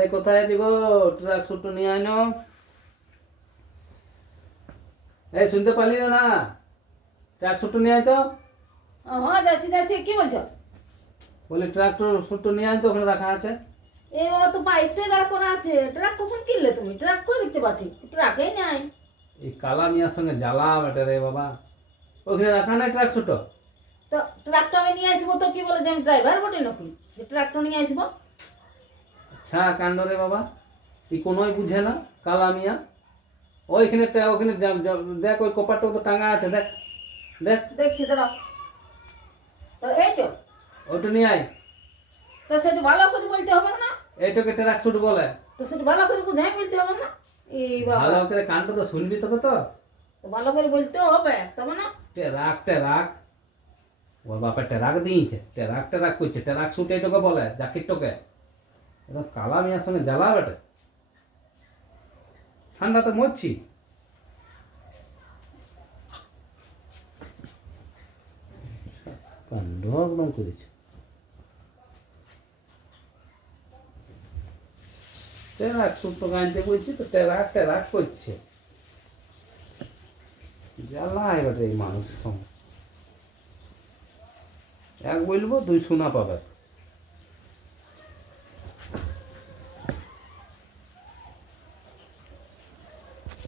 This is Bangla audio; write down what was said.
এই কোথায় আছি গো? ট্রাক ছোট নিয়ে আনো। এই শুনতে পারলি না? ট্রাক ছোট নিয়ে আয় তো। হ্যাঁ যাচ্ছি যাচ্ছি, কি বলছো? বলি ট্রাক ছোট নিয়ে আয় তো, ওখানে রাখা আছে। এই বাবা, তো পাইপটাই দাঁড় করা আছে। ট্রাক কখন কিনলে তুমি? ট্রাক কই দেখতে পাচ্ছি, ট্রাকেই নাই। এই কালা মিয়ার সঙ্গে জ্বালা বেটা রে বাবা। ওখানে রাখা নাই ট্রাক ছোট? তো ট্রাকটা আমি নিয়ে আসবো, তো কি বলে যে আমি ড্রাইভার বটে নাকি যে ট্রাকটা নিয়ে আসবো? আচ্ছা কাণ্ড রে বাবা, এই কোনোই বুঝে না কালা মিয়া। ওইখানে ওখানে দেখ, ওই কপারটা তো টাঙা আছে, দেখ দেখ। দেখছি দাঁড়াও। তো এই তো, ওটা নিয়ে আয়। তো সেটা ভালো করে বলতে হবে না? এইটাকে ট্রাক ছোট বলে। তো সেটা ভালো করে বুঝাই বলতে হবে না? এই বাবা, ভালো করে কানটা তো শুনবি তবে তো। তো ভালো করে বলতে হবে তবে না? টেরাক ওর বাপের টেরাক দিয়েছে, টেরাক করছে। টেরাক শুটে এটাকে বলে, জাকির টোকে। একদম কালা মিয়ার সঙ্গে জ্বালা বেটে। ঠান্ডাতে মরছি। কাণ্ড একদম করেছে। টেরাক শুট গাইতে বলছি তো, টেরাক করছে। জ্বালায় বেটে এই মানুষ সঙ্গে। এক বলবো দুই শোনা পাবে।